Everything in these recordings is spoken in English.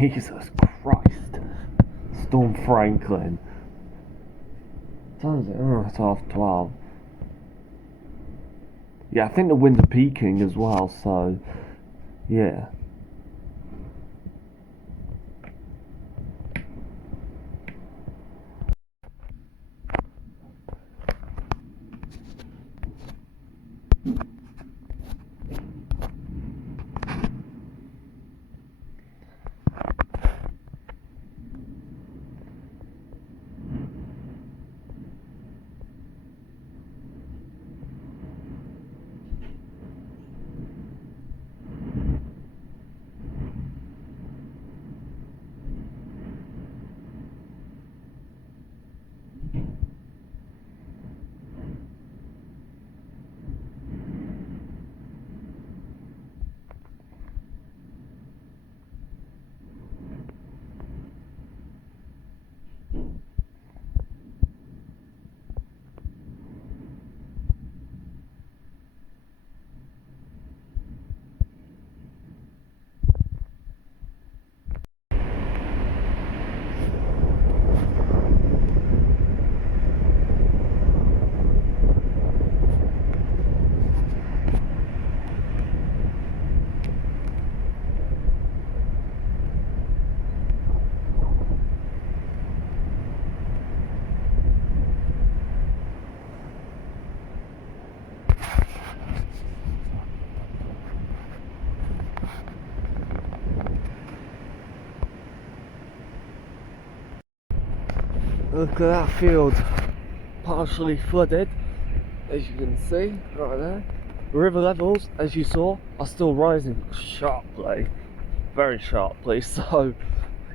Jesus Christ. Storm Franklin. What time is it? Oh, it's 12:12. Yeah, I think the winds are peaking as well, so yeah. Look at that field, partially flooded, as you can see right there. River levels, as you saw, are still rising sharply, very sharply. So,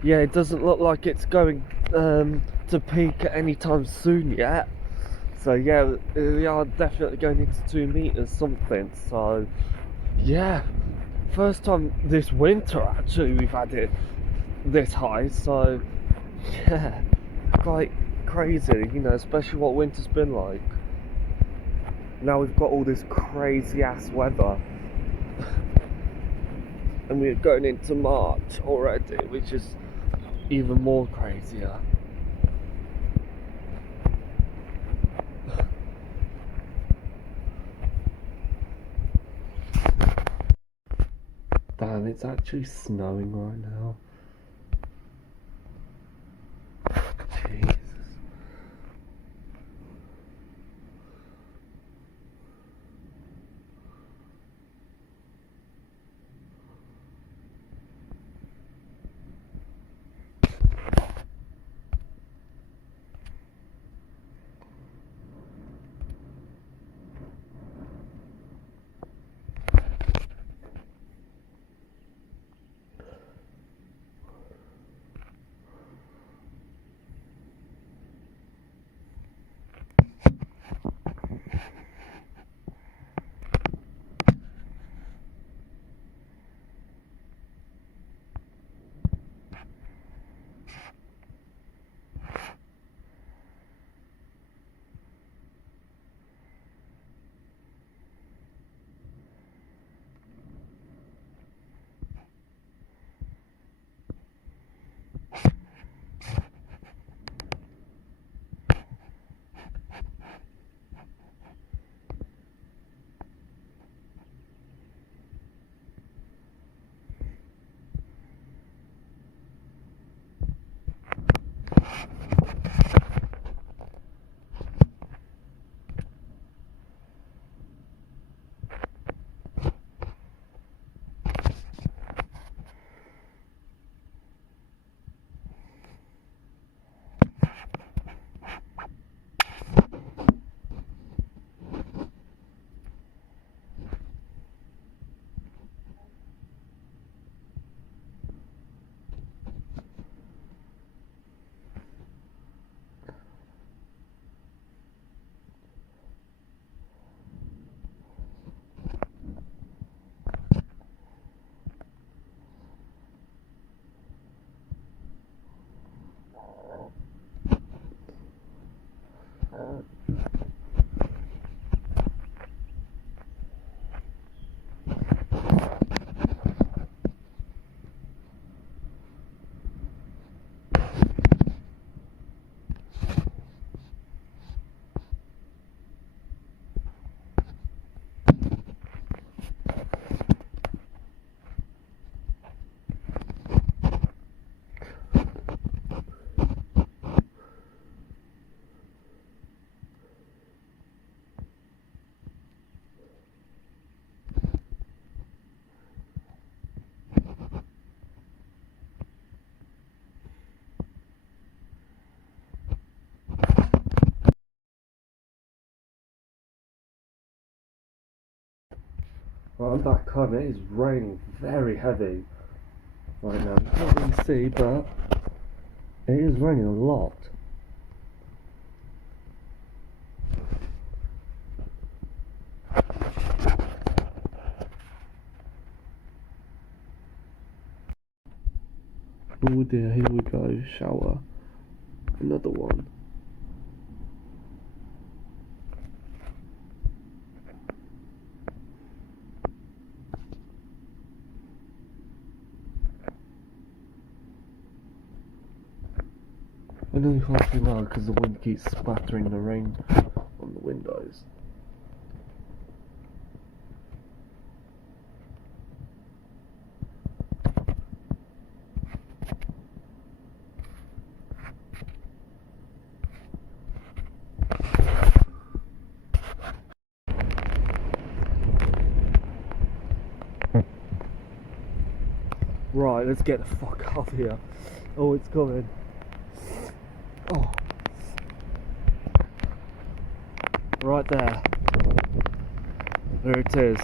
yeah, it doesn't look like it's going to peak at any time soon yet. So, yeah, we are definitely going into 2 meters something. So, yeah, first time this winter actually we've had it this high. So, yeah. Quite crazy, you know, especially what winter's been like. Now we've got all this crazy ass weather, and we're going into March already, which is even more crazier. Damn, it's actually snowing right now. Jeez. Right, I'm back home. It is raining very heavy right now. You can't really see, but it is raining a lot. Oh dear, here we go, shower. Another one. I know you can't see well because the wind keeps splattering the rain on the windows. Right, let's get the fuck out of here. Oh, it's coming. Oh. Right there. There it is.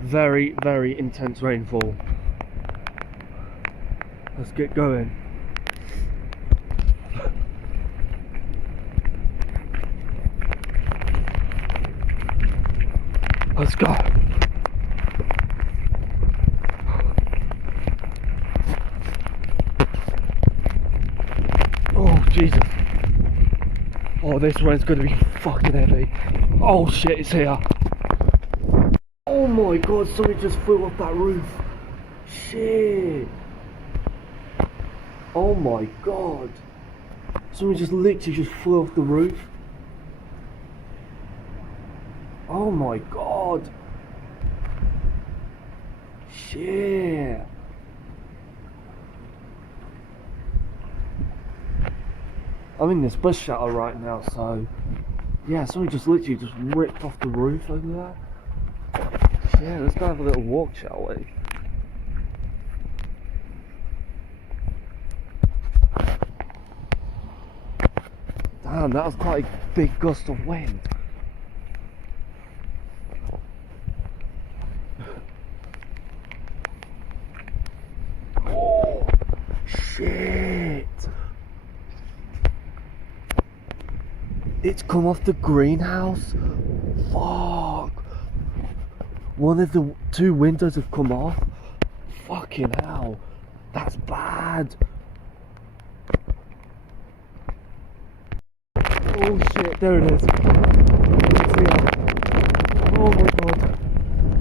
Very, very intense rainfall. Let's get going. Let's go. Oh Jesus. Oh, this rain's gonna be fucking heavy. Oh shit, it's here. Oh my god, somebody just flew off that roof. Shit. Oh my god. Somebody just literally just flew off the roof. Oh my god. Shit. I'm in this bus shuttle right now, so yeah, somebody just literally just ripped off the roof over there. Yeah, let's go have a little walk, shall we? Damn, that was quite a big gust of wind. Oh, shit! It's come off the greenhouse. Fuck! One of the two windows have come off. Fucking hell. That's bad. Oh shit, there it is. It's here. Oh my god.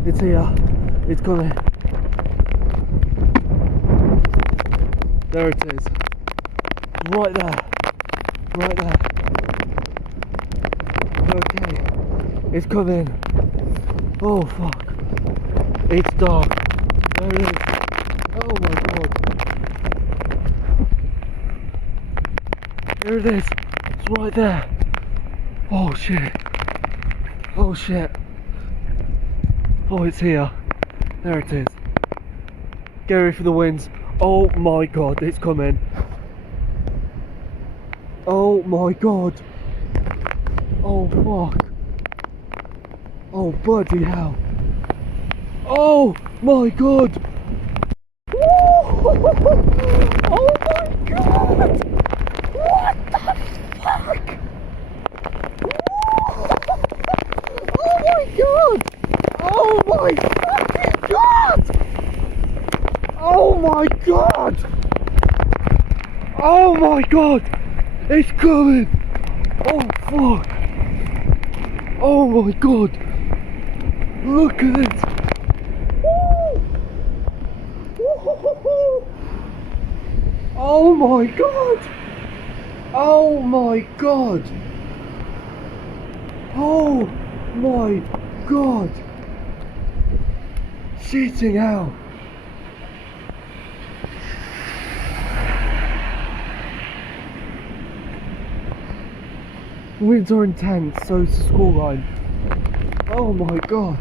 It's here. It's coming. There it is. Right there. Right there. Okay. It's coming. Oh fuck. It's dark. There it is. Oh my god. There it is. It's right there. Oh shit. Oh shit. Oh, it's here. There it is. Get ready for the winds. Oh my god, it's coming. Oh my god. Oh fuck. Oh bloody hell. Oh my god. Oh my god. What the fuck? Oh my god. Oh my fucking god. Oh my god. Oh my god. It's coming. Oh fuck. Oh my god. Look at it. Oh my god. Oh my god. Oh my god. Shitting out. Winds are intense, so is the squall line. Oh my god.